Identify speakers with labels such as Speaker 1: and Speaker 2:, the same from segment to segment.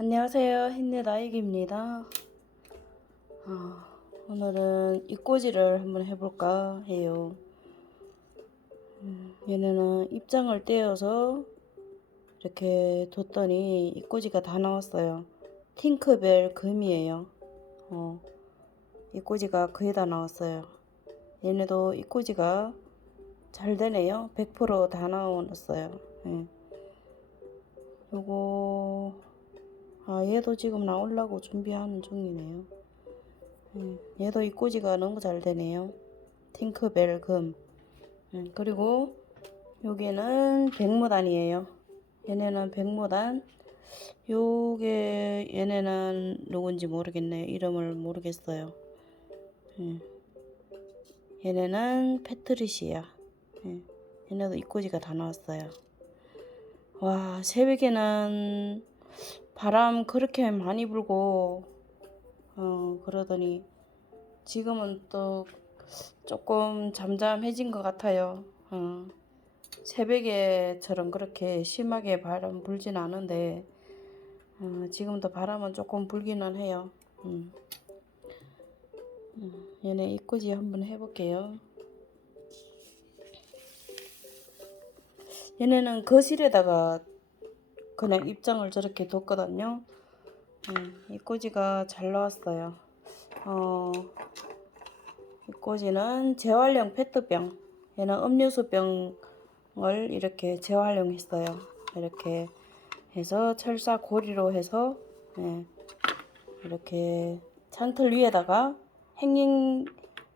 Speaker 1: 안녕하세요. 힘내 나이기입니다. 아, 오늘은 입꼬지를 한번 해볼까 해요. 음, 얘네는 입장을 떼어서 이렇게 뒀더니 입꼬지가 다 나왔어요. 팅크벨 금이에요. 어, 입꼬지가 거의 다 나왔어요. 얘네도 입꼬지가 잘 되네요. 100%다 나왔어요. 예. 요거 아 얘도 지금 나오려고 준비하는 중이네요. 음, 얘도 입꼬지가 너무 잘 되네요. 팅크벨 금. 음, 그리고 여기는 백무단이에요. 얘네는 백무단. 요게 얘네는 누군지 모르겠네요. 이름을 모르겠어요. 음. 얘네는 패트리시아. 음, 얘네도 입꼬지가 다 나왔어요. 와 새벽에는 바람 그렇게 많이 불고 어 그러더니 지금은 또 조금 잠잠해진 것 같아요. 어, 새벽에처럼 그렇게 심하게 바람 불진 않은데 어, 지금도 바람은 조금 불기는 해요. 음. 음, 얘네 입꼬지 한번 해볼게요. 얘네는 거실에다가 그냥 입장을 저렇게 뒀거든요. 음, 이 꼬지가 잘 나왔어요. 어, 이 꼬지는 재활용 페트병. 얘는 음료수병을 이렇게 재활용했어요. 이렇게 해서 철사 고리로 해서 예, 이렇게 창틀 위에다가 행잉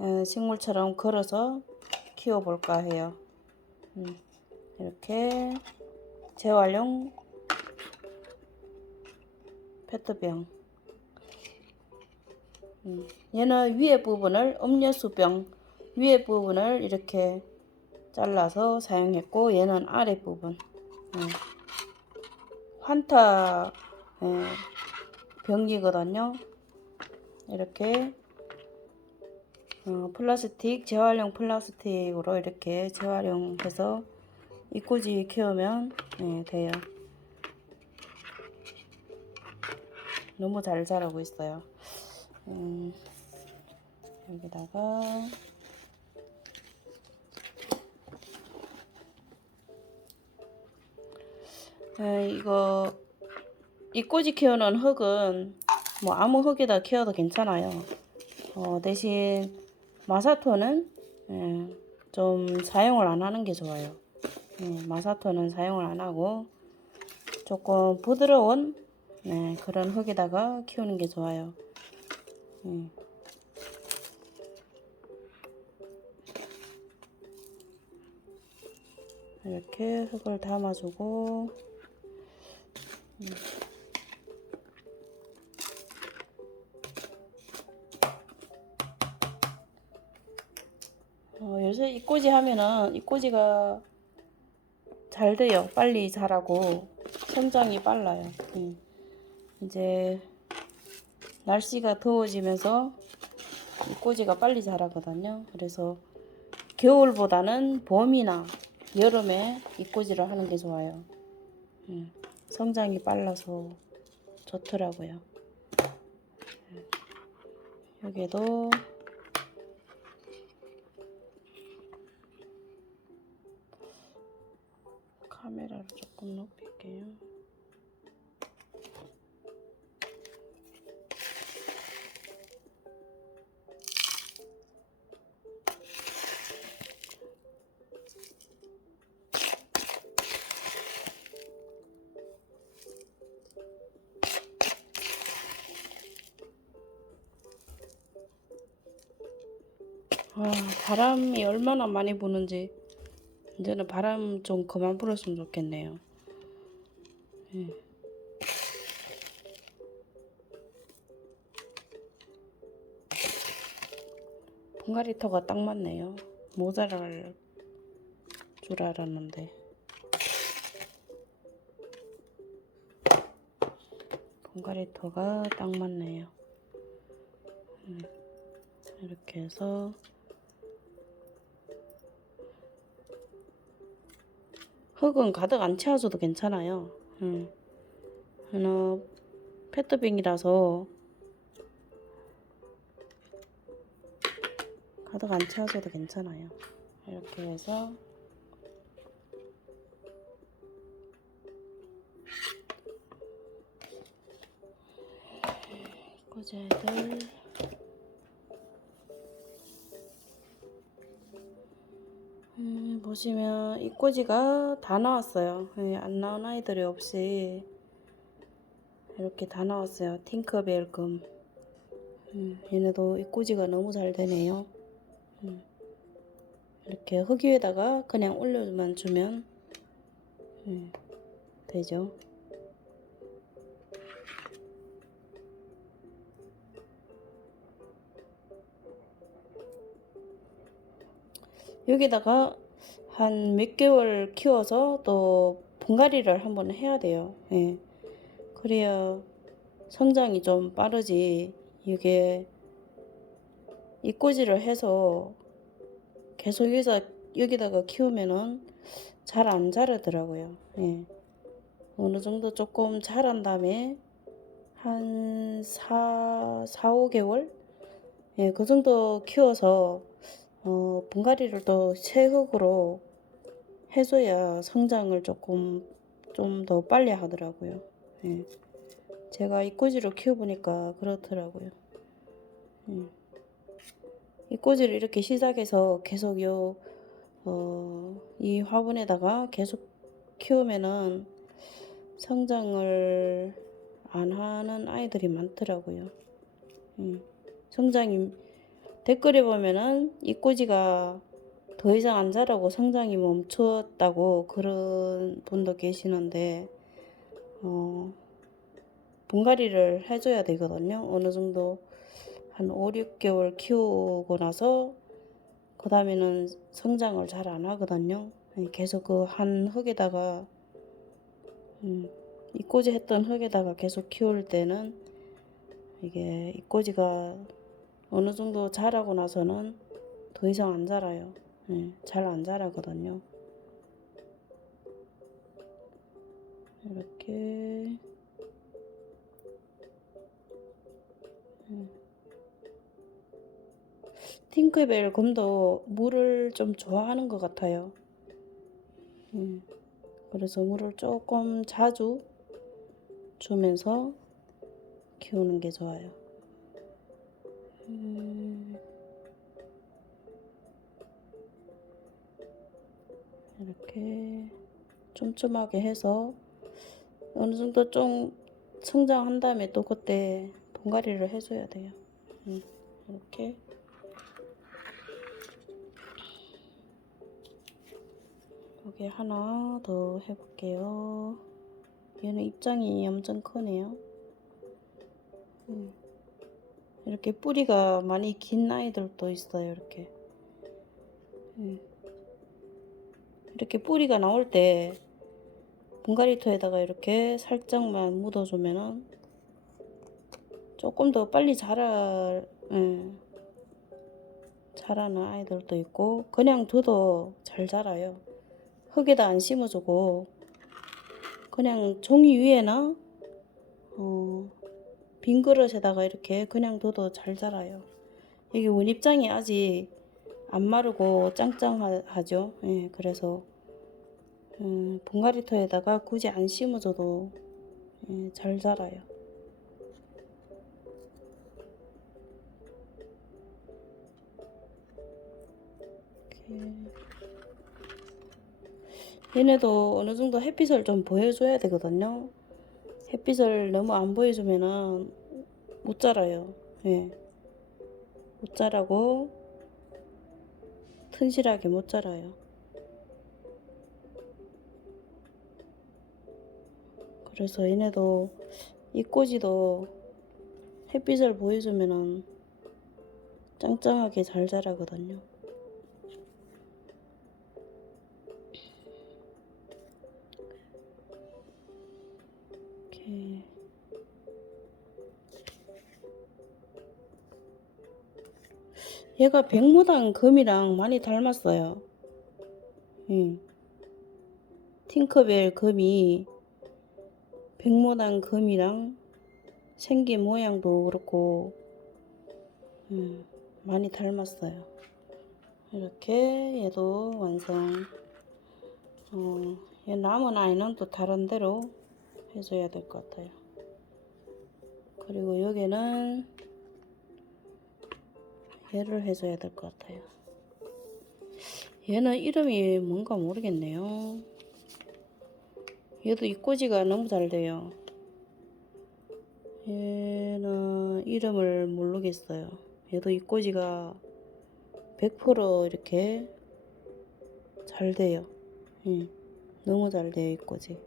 Speaker 1: 어, 식물처럼 걸어서 키워볼까 해요. 음, 이렇게 재활용 페트병. 음, 얘는 위에 부분을 음료수병 위에 부분을 이렇게 잘라서 사용했고 얘는 아래 부분 음, 환타 예, 병이거든요. 이렇게 어, 플라스틱 재활용 플라스틱으로 이렇게 재활용해서 입꼬지 키우면 예, 돼요. 너무 잘 자라고 있어요. 음, 여기다가 에, 이거 입꼬지 키우는 흙은 뭐 아무 흙에다 키워도 괜찮아요. 어, 대신 마사토는 예, 좀 사용을 안 하는 게 좋아요. 예, 마사토는 사용을 안 하고 조금 부드러운 네, 그런 흙에다가 키우는 게 좋아요. 음. 이렇게 흙을 담아주고 음. 어, 요새 입꼬지 하면은 입꼬지가 잘 돼요. 빨리 자라고 성장이 빨라요. 음. 이제 날씨가 더워지면서 입꼬지가 빨리 자라거든요. 그래서 겨울보다는 봄이나 여름에 입꼬지를 하는 게 좋아요. 음, 성장이 빨라서 좋더라고요. 음, 여기도 카메라를 조금 높일게요. 바람이 얼마나 많이 부는지 이제는 바람 좀 그만 불었으면 좋겠네요. 예. 분갈이터가 딱 맞네요. 모자랄 줄 알았는데. 분갈이터가 딱 맞네요. 음, 이렇게 해서 흙은 가득 안 채워줘도 괜찮아요. 음. 하나 페트병이라서 가득 안 채워줘도 괜찮아요. 이렇게 해서 꼬재들 음, 보시면 이 꼬지가 다 나왔어요. 예, 안 나온 아이들이 없이 이렇게 다 나왔어요. 팅커벨 금. 음, 얘네도 이 꼬지가 너무 잘 되네요. 음, 이렇게 흙 위에다가 그냥 올려만 주면 음, 되죠. 여기다가 한 몇 개월 키워서 또 분갈이를 한번 해야 돼요. 예. 그래야 성장이 좀 빠르지. 이게 이꼬지를 해서 계속 여기서 여기다가 키우면은 잘 안 자라더라고요. 예. 어느 정도 조금 자란 다음에 한 4, 4, 5개월? 예, 그 정도 키워서 어, 분갈이를 또 새흙으로 해줘야 성장을 조금 좀 더 빨리 하더라고요. 예. 제가 이꼬지로 키워보니까 그렇더라고요. 음. 이꼬지를 이렇게 시작해서 계속 요, 어, 이 화분에다가 계속 키우면은 성장을 안 하는 아이들이 많더라고요. 음. 성장이 댓글에 보면은 이 꼬지가 더 이상 안 자라고 성장이 멈췄다고 그런 분도 계시는데 어, 분갈이를 해줘야 되거든요. 어느 정도 한 5, 6개월 키우고 나서 그 다음에는 성장을 잘 안 하거든요. 계속 그 한 흙에다가 음, 이 꼬지 했던 흙에다가 계속 키울 때는 이게 이 꼬지가 어느 정도 자라고 나서는 더 이상 안 자라요. 예, 잘안 자라거든요. 이렇게 음. 팅크벨 곰도 물을 좀 좋아하는 것 같아요. 음, 그래서 물을 조금 자주 주면서 키우는 게 좋아요. 음, 이렇게 촘촘하게 해서 어느 정도 좀 성장한 다음에 또 그때 분갈이를 해줘야 돼요. 음, 이렇게 여기 하나 더 해볼게요. 얘는 입장이 엄청 크네요. 음. 이렇게 뿌리가 많이 긴 아이들도 있어요. 이렇게. 음. 이렇게 뿌리가 나올 때 분갈이토에다가 이렇게 살짝만 묻어주면은 조금 더 빨리 자라, 음, 자라는 아이들도 있고 그냥 둬도 잘 자라요. 흙에다 안 심어주고 그냥 종이 위에나 어, 빈 그릇에다가 이렇게 그냥 둬도 잘 자라요. 여기 원입장이 아직 안 마르고 짱짱하죠. 예, 그래서 음, 분갈이터에다가 굳이 안 심어줘도 예, 잘 자라요. 얘네도 어느 정도 햇빛을 좀 보여줘야 되거든요. 햇빛을 너무 안 보여주면은 못 자라요. 예. 못 자라고 튼실하게 못 자라요. 그래서 얘네도 이 꼬지도 햇빛을 보여주면은 짱짱하게 잘 자라거든요. 얘가 백무당 금이랑 많이 닮았어요. 예. 팅커벨 금이 백무당 금이랑 생긴 모양도 그렇고 음, 많이 닮았어요. 이렇게 얘도 완성. 어, 얘 남은 아이는 또 다른 데로 해줘야 될 것 같아요. 그리고 여기는 얘를 해줘야 될 것 같아요. 얘는 이름이 뭔가 모르겠네요. 얘도 입꼬지가 너무 잘 돼요. 얘는 이름을 모르겠어요. 얘도 입꼬지가 100% 이렇게 잘 돼요. 예, 너무 잘 돼요, 입꼬지.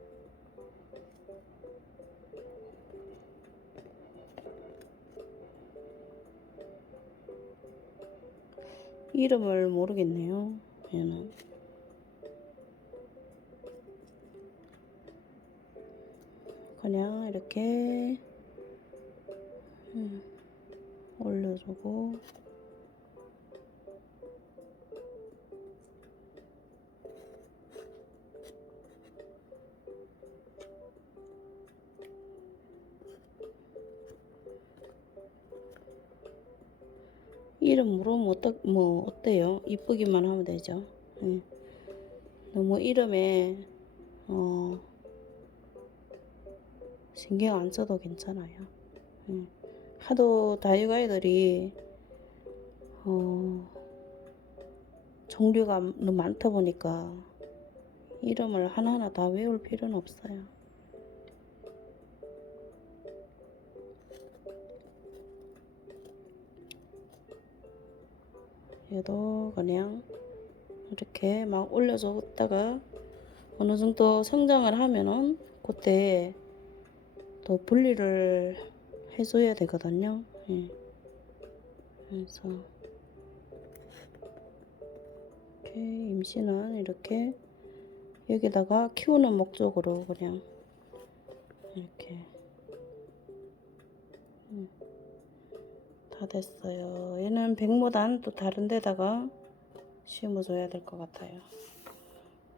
Speaker 1: 이름을 모르겠네요. 얘는. 그냥 이렇게 음, 올려주고 이름 물으면 어떠, 뭐 어때요? 이쁘기만 하면 되죠. 예. 너무 이름에 어, 신경 안 써도 괜찮아요. 예. 하도 다육아이들이 어, 종류가 너무 많다 보니까 이름을 하나하나 다 외울 필요는 없어요. 얘도 그냥 이렇게 막 올려줬다가 어느 정도 성장을 하면은 그때 또 분리를 해줘야 되거든요. 예. 그래서 이렇게 임시는 이렇게 여기다가 키우는 목적으로 그냥 이렇게 다 됐어요. 얘는 백모단 또 다른 데다가 심어줘야 될 것 같아요.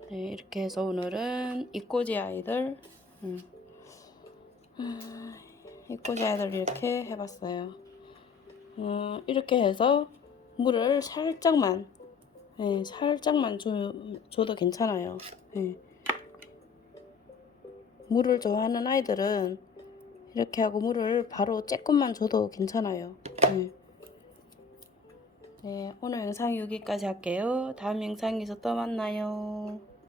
Speaker 1: 네, 이렇게 해서 오늘은 이꼬지 아이들 음. 아, 이꼬지 아이들 이렇게 해봤어요. 어, 이렇게 해서 물을 살짝만 예, 살짝만 줘, 줘도 괜찮아요. 예. 물을 좋아하는 아이들은 이렇게 하고 물을 바로 조금만 줘도 괜찮아요. 예. 네, 오늘 영상 여기까지 할게요. 다음 영상에서 또 만나요.